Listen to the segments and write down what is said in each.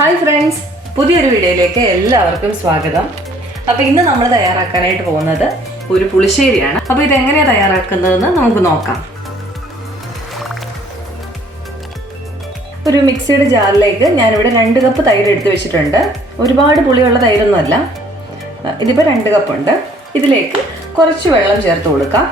Hi friends, പുതിയൊരു വീഡിയോയിലേക്ക് എല്ലാവർക്കും സ്വാഗതം. അപ്പോൾ ഇന്ന് നമ്മൾ തയ്യാറാക്കാനായിട്ട് പോകുന്നത് ഒരു പുളിശ്ശേരിയാണ്. അപ്പോൾ ഇതെങ്ങനെയാണ് തയ്യാറാക്കുന്നതെന്ന് നമുക്ക് നോക്കാം. ഒരു മിക്സിയുടെ ജാറിലേക്ക് ഞാനിവിടെ 2 കപ്പ് തൈര് എടുത്ത് വെച്ചിട്ടുണ്ട്. ഒരുപാട് പുളിയുള്ള തൈരൊന്നുമല്ല, ഇതിപ്പോൾ 2 കപ്പുണ്ട്. ഇതിലേക്ക് കുറച്ച് വെള്ളം ചേർത്ത് കൊടുക്കാം.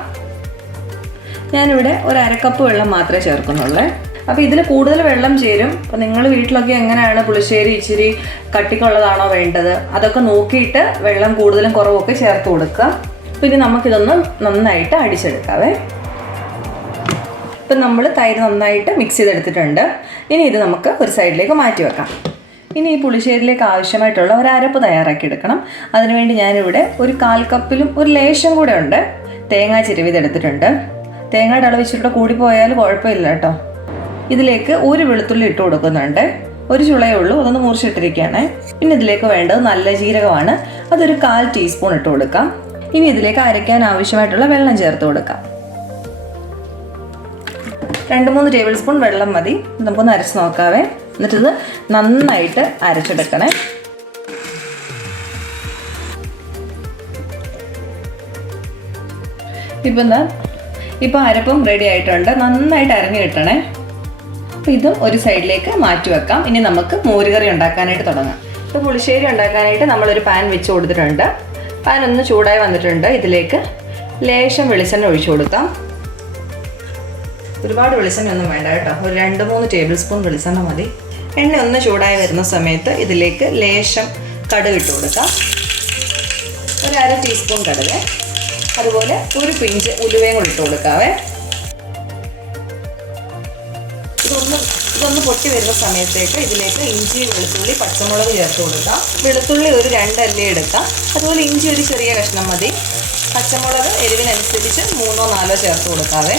ഞാനിവിടെ ഒരു 1/2 കപ്പ് വെള്ളം മാത്രമേ ചേർക്കുന്നുള്ളൂ. അപ്പോൾ ഇതിൽ കൂടുതൽ വെള്ളം ചേരും. അപ്പോൾ നിങ്ങൾ വീട്ടിലൊക്കെ എങ്ങനെയാണ് പുളിശ്ശേരി ഇച്ചിരി കട്ടിക്കുള്ളതാണോ വേണ്ടത്, അതൊക്കെ നോക്കിയിട്ട് വെള്ളം കൂടുതലും കുറവൊക്കെ ചേർത്ത് കൊടുക്കുക. അപ്പോൾ ഇനി നമുക്കിതൊന്ന് നന്നായിട്ട് അടിച്ചെടുക്കാവേ. ഇപ്പം നമ്മൾ തൈര് നന്നായിട്ട് മിക്സ് ചെയ്തെടുത്തിട്ടുണ്ട്. ഇനി ഇത് നമുക്ക് ഒരു സൈഡിലേക്ക് മാറ്റി വെക്കാം. ഇനി ഈ പുളിശ്ശേരിയിലേക്ക് ആവശ്യമായിട്ടുള്ള ഒരു അരപ്പ് തയ്യാറാക്കി എടുക്കണം. അതിനുവേണ്ടി ഞാനിവിടെ ഒരു 1/4 കപ്പിലും ഒരു ലേശം കൂടെ ഉണ്ട് തേങ്ങ ചിരവിതെടുത്തിട്ടുണ്ട്. തേങ്ങയുടെ അളവ് ഇച്ചിരി കൂടിപ്പോയാൽ കുഴപ്പമില്ല കേട്ടോ. ഇതിലേക്ക് ഒരു വെളുത്തുള്ളി ഇട്ട് കൊടുക്കുന്നുണ്ട്. ഒരു ചുളയേ ഉള്ളൂ, അതൊന്ന് മുറിച്ചിട്ടിരിക്കുകയാണ്. പിന്നെ ഇതിലേക്ക് വേണ്ടത് നല്ല ജീരകമാണ്. അതൊരു 1/4 ടീസ്പൂൺ ഇട്ട് കൊടുക്കാം. ഇനി ഇതിലേക്ക് അരയ്ക്കാൻ ആവശ്യമായിട്ടുള്ള വെള്ളം ചേർത്ത് കൊടുക്കാം. 2-3 ടേബിൾ സ്പൂൺ വെള്ളം മതി. നമുക്കൊന്ന് അരച്ച് നോക്കാവേ. എന്നിട്ടിത് നന്നായിട്ട് അരച്ചെടുക്കണേ. ഇപ്പം അരപ്പും റെഡി ആയിട്ടുണ്ട്. നന്നായിട്ട് അരഞ്ഞു കിട്ടണേ. അപ്പോൾ ഇതും ഒരു സൈഡിലേക്ക് മാറ്റി വെക്കാം. ഇനി നമുക്ക് മോരുകറി ഉണ്ടാക്കാനായിട്ട് തുടങ്ങാം. ഇപ്പോൾ പുളിശ്ശേരി ഉണ്ടാക്കാനായിട്ട് നമ്മളൊരു പാൻ വെച്ച് കൊടുത്തിട്ടുണ്ട്. പാൻ ഒന്ന് ചൂടായി വന്നിട്ടുണ്ട്. ഇതിലേക്ക് ലേശം വെളിച്ചെണ്ണ ഒഴിച്ചു കൊടുക്കാം. ഒരുപാട് വെളിച്ചെണ്ണ ഒന്നും വേണ്ട കേട്ടോ, ഒരു 2-3 ടേബിൾ സ്പൂൺ വെളിച്ചെണ്ണ മതി. എണ്ണ ഒന്ന് ചൂടായി വരുന്ന സമയത്ത് ഇതിലേക്ക് ലേശം കടുക് ഇട്ട് കൊടുക്കാം. ഒരു 1/2 ടീസ്പൂൺ കടുക്, അതുപോലെ ഒരു പിഞ്ച് ഉലുവയും കൂടി ഇട്ട് കൊടുക്കാവേ. ഇതൊന്ന് പൊട്ടി വരുന്ന സമയത്തേക്ക് ഇതിലേക്ക് ഇഞ്ചി, വെളുത്തുള്ളി, പച്ചമുളക് ചേർത്ത് കൊടുക്കാം. വെളുത്തുള്ളി ഒരു 2 അല്ലി എടുക്കാം. അതുപോലെ ഇഞ്ചി ഒരു ചെറിയ കഷ്ണം മതി. പച്ചമുളക് എരിവിനനുസരിച്ച് 3-4 ചേർത്ത് കൊടുക്കാവേ.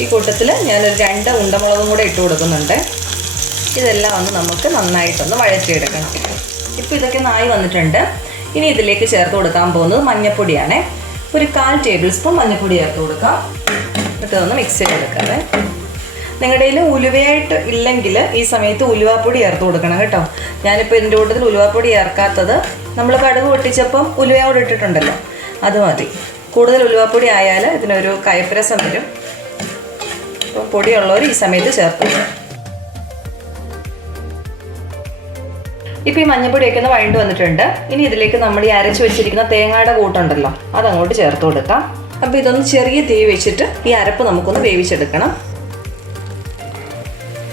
ഈ കൂട്ടത്തിൽ ഞാനൊരു 2 ഉണ്ടമുളകും കൂടെ ഇട്ട് കൊടുക്കുന്നുണ്ട്. ഇതെല്ലാം ഒന്ന് നമുക്ക് നന്നായിട്ടൊന്ന് വഴറ്റിയെടുക്കണം. ഇപ്പോൾ ഇതൊക്കെ നായി വന്നിട്ടുണ്ട്. ഇനി ഇതിലേക്ക് ചേർത്ത് കൊടുക്കാൻ പോകുന്നത് മഞ്ഞൾപ്പൊടിയാണ്. ഒരു 1/4 ടേബിൾ സ്പൂൺ മഞ്ഞൾപ്പൊടി ചേർത്ത് കൊടുക്കാം. ഇതൊന്ന് മിക്സ് ചെയ്തെടുക്കാവേ. നിങ്ങളുടെ കയ്യിൽ ഉലുവയായിട്ട് ഇല്ലെങ്കിൽ ഈ സമയത്ത് ഉലുവാപ്പൊടി ചേർത്ത് കൊടുക്കണം കേട്ടോ. ഞാനിപ്പോൾ ഇതിൻ്റെ കൂട്ടത്തിൽ ഉലുവാപ്പൊടി ചേർക്കാത്തത്, നമ്മൾ കടുക് പൊട്ടിച്ചപ്പം ഉലുവയോട് ഇട്ടിട്ടുണ്ടല്ലോ, അത് മതി. കൂടുതൽ ഉലുവാപ്പൊടി ആയാൽ ഇതിനൊരു കയ്പ്പരസം വരും. അപ്പം പൊടിയുള്ളവർ ഈ സമയത്ത് ചേർത്ത് കൊടുക്കും. ഇപ്പോൾ ഈ മഞ്ഞൾപ്പൊടിയൊക്കെ ഒന്ന് വഴണ്ട് വന്നിട്ടുണ്ട്. ഇനി ഇതിലേക്ക് നമ്മൾ ഈ അരച്ച് വെച്ചിരിക്കുന്ന തേങ്ങയുടെ കൂട്ടുണ്ടല്ലോ, അതങ്ങോട്ട് ചേർത്ത് കൊടുക്കാം. അപ്പോൾ ഇതൊന്ന് ചെറിയ തീ വെച്ചിട്ട് ഈ അരപ്പ് നമുക്കൊന്ന് വേവിച്ചെടുക്കണം.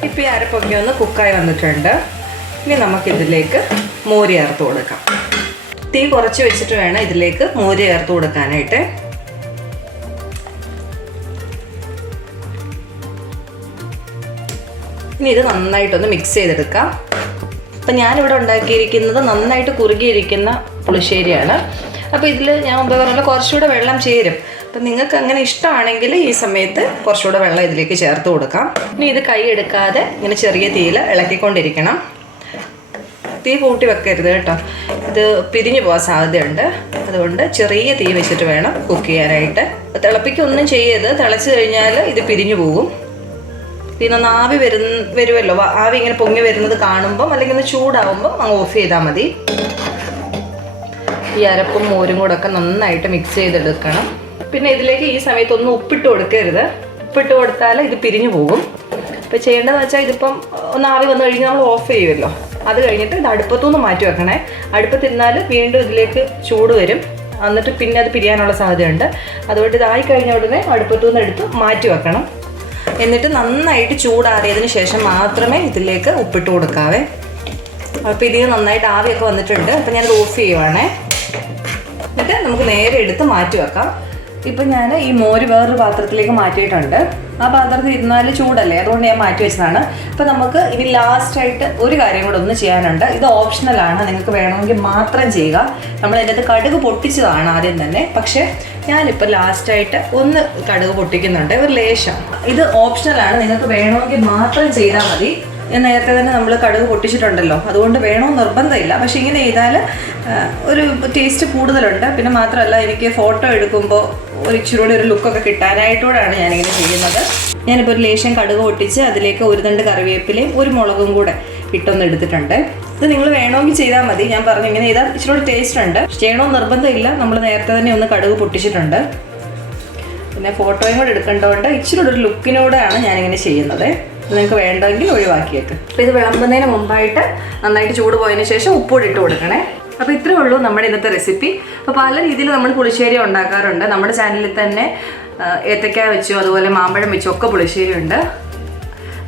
ഇപ്പോൾ ഈ അരപ്പൊക്കെ ഒന്ന് കുക്കായി വന്നിട്ടുണ്ട്. ഇനി നമുക്കിതിലേക്ക് മോര് ചേർത്ത് കൊടുക്കാം. തീ കുറച്ച് വെച്ചിട്ട് വേണം ഇതിലേക്ക് മോര് ചേർത്ത് കൊടുക്കാനായിട്ട്. ഇനി ഇത് നന്നായിട്ടൊന്ന് മിക്സ് ചെയ്തെടുക്കാം. അപ്പം ഞാനിവിടെ ഉണ്ടാക്കിയിരിക്കുന്നത് നന്നായിട്ട് കുറുകിയിരിക്കുന്ന പുളിശ്ശേരിയാണ്. അപ്പോൾ ഇതിൽ ഞാൻ മുമ്പ് പറഞ്ഞ കുറച്ചുകൂടെ വെള്ളം ചേരും. അപ്പം നിങ്ങൾക്ക് അങ്ങനെ ഇഷ്ടമാണെങ്കിൽ ഈ സമയത്ത് കുറച്ചുകൂടെ വെള്ളം ഇതിലേക്ക് ചേർത്ത് കൊടുക്കാം. ഇനി ഇത് കൈ എടുക്കാതെ ഇങ്ങനെ ചെറിയ തീയിൽ ഇളക്കിക്കൊണ്ടിരിക്കണം. തീ കൂട്ടി വെക്കരുത് കേട്ടോ, ഇത് പിരിഞ്ഞു പോകാൻ സാധ്യതയുണ്ട്. അതുകൊണ്ട് ചെറിയ തീ വെച്ചിട്ട് വേണം കുക്ക് ചെയ്യാനായിട്ട്. തിളപ്പിക്കൊന്നും ചെയ്യരുത്, തിളച്ച് കഴിഞ്ഞാൽ ഇത് പിരിഞ്ഞു പോകും. പിന്നെ ആവി വരുമല്ലോ, ആവി ഇങ്ങനെ പൊങ്ങി വരുന്നത് കാണുമ്പം അല്ലെങ്കിൽ ഒന്ന് ചൂടാവുമ്പോൾ അങ്ങ് ഓഫ് ചെയ്താൽ മതി. ഈ അരപ്പും മോരും കൂടെ ഒക്കെ നന്നായിട്ട് മിക്സ് ചെയ്തെടുക്കണം. പിന്നെ ഇതിലേക്ക് ഈ സമയത്ത് ഒന്നും ഉപ്പിട്ട് കൊടുക്കരുത്. ഉപ്പിട്ട് കൊടുത്താൽ ഇത് പിരിഞ്ഞു പോകും. ഇപ്പോൾ ചെയ്യേണ്ടതെന്ന് വെച്ചാൽ ഇതിപ്പം ഒന്ന് ആവി വന്നു കഴിഞ്ഞാൽ നമ്മൾ ഓഫ് ചെയ്യുമല്ലോ, അത് കഴിഞ്ഞിട്ട് ഇത് അടുപ്പത്തുനിന്ന് മാറ്റി വെക്കണേ. അടുപ്പത്തിരുന്നാൽ വീണ്ടും ഇതിലേക്ക് ചൂട് വരും, എന്നിട്ട് പിന്നെ അത് പിരിയാനുള്ള സാധ്യതയുണ്ട്. അതുകൊണ്ട് ഇതായി കഴിഞ്ഞ ഉടനെ അടുപ്പത്തുനിന്ന് എടുത്ത് മാറ്റി വെക്കണം. എന്നിട്ട് നന്നായിട്ട് ചൂടാറിയതിന് ശേഷം മാത്രമേ ഇതിലേക്ക് ഉപ്പിട്ട് കൊടുക്കാവേ. അപ്പോൾ ഇതിന് നന്നായിട്ട് ആവിയൊക്കെ വന്നിട്ടുണ്ട്. അപ്പോൾ ഞാനത് ഓഫ് ചെയ്യുവാണേ. എന്നിട്ട് നമുക്ക് നേരെ എടുത്ത് മാറ്റി വെക്കാം. ഇപ്പം ഞാൻ ഈ മോര് വേറൊരു പാത്രത്തിലേക്ക് മാറ്റിയിട്ടുണ്ട്. ആ പാത്രത്തിൽ ഇരുന്നാൽ ചൂടല്ലേ, അതുകൊണ്ട് ഞാൻ മാറ്റി വെച്ചതാണ്. അപ്പോൾ നമുക്ക് ഇനി ലാസ്റ്റായിട്ട് ഒരു കാര്യം കൂടെ ഒന്ന് ചെയ്യാനുണ്ട്. ഇത് ഓപ്ഷണലാണ്, നിങ്ങൾക്ക് വേണമെങ്കിൽ മാത്രം ചെയ്യുക. നമ്മൾ അതിൻ്റെ അകത്ത് കടുക് പൊട്ടിച്ചതാണ് ആദ്യം തന്നെ, പക്ഷേ ഞാനിപ്പോൾ ലാസ്റ്റായിട്ട് ഒന്ന് കടുക് പൊട്ടിക്കുന്നുണ്ട്, ഒരു ലേശം. ഇത് ഓപ്ഷണലാണ്, നിങ്ങൾക്ക് വേണമെങ്കിൽ മാത്രം ചെയ്താൽ മതി. ഞാൻ നേരത്തെ തന്നെ നമ്മൾ കടുക് പൊട്ടിച്ചിട്ടുണ്ടല്ലോ, അതുകൊണ്ട് വേണമെന്ന് നിർബന്ധമില്ല. പക്ഷേ ഇങ്ങനെ ചെയ്താൽ ഒരു ടേസ്റ്റ് കൂടുതലുണ്ട്. പിന്നെ മാത്രമല്ല, എനിക്ക് ഫോട്ടോ എടുക്കുമ്പോൾ ഒരു ഇച്ചിരി കൂടി ഒരു ലുക്കൊക്കെ കിട്ടാനായിട്ടൂടെയാണ് ഞാനിങ്ങനെ ചെയ്യുന്നത്. ഞാനിപ്പോൾ ഒരു ലേശം കടുക് പൊട്ടിച്ച് അതിലേക്ക് ഒരു തണ്ട് കറിവേപ്പിലയും ഒരു മുളകും കൂടെ ഇട്ടൊന്ന് എടുത്തിട്ടുണ്ട്. ഇത് നിങ്ങൾ വേണമെങ്കിൽ ചെയ്താൽ മതി. ഞാൻ പറഞ്ഞു ഇങ്ങനെ ചെയ്താൽ ഇച്ചിരി കൂടി ടേസ്റ്റ് ഉണ്ട്. ചെയ്യണമെന്ന് നിർബന്ധമില്ല. നമ്മൾ നേരത്തെ തന്നെ ഒന്ന് കടുക് പൊട്ടിച്ചിട്ടുണ്ട്. പിന്നെ ഫോട്ടോയും കൂടെ എടുക്കേണ്ടതുകൊണ്ട് ഇച്ചിരി ഒരു ലുക്കിനോടെയാണ് ഞാനിങ്ങനെ ചെയ്യുന്നത്. ഇത് നിങ്ങൾക്ക് വേണ്ടെങ്കിൽ ഒഴിവാക്കിയേക്ക്. അപ്പോൾ ഇത് വിളമ്പുന്നതിന് മുമ്പായിട്ട് നന്നായിട്ട് ചൂട് പോയതിന് ശേഷം ഉപ്പൂടി ഇട്ട് കൊടുക്കണേ. അപ്പോൾ ഇത്രയേ ഉള്ളൂ നമ്മുടെ ഇന്നത്തെ റെസിപ്പി. അപ്പോൾ പല രീതിയിൽ നമ്മൾ പുളിശ്ശേരി ഉണ്ടാക്കാറുണ്ട്. നമ്മുടെ ചാനലിൽ തന്നെ ഏത്തക്ക വെച്ചോ അതുപോലെ മാമ്പഴം വെച്ചോ ഒക്കെ പുളിശ്ശേരി ഉണ്ട്.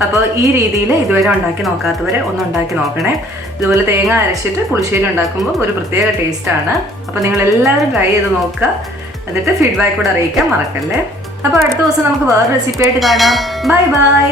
അപ്പോൾ ഈ രീതിയിൽ ഇതുവരെ ഉണ്ടാക്കി നോക്കാത്തവർ ഒന്ന് ഉണ്ടാക്കി നോക്കണേ. ഇതുപോലെ തേങ്ങ അരച്ചിട്ട് പുളിശ്ശേരി ഉണ്ടാക്കുമ്പോൾ ഒരു പ്രത്യേക ടേസ്റ്റാണ്. അപ്പോൾ നിങ്ങളെല്ലാവരും ട്രൈ ചെയ്ത് നോക്കുക. എന്നിട്ട് ഫീഡ്ബാക്ക് കൂടെ അറിയിക്കാൻ മറക്കല്ലേ. അപ്പോൾ അടുത്ത ദിവസം നമുക്ക് വേറെ റെസിപ്പി ആയിട്ട് കാണാം. Bye bye.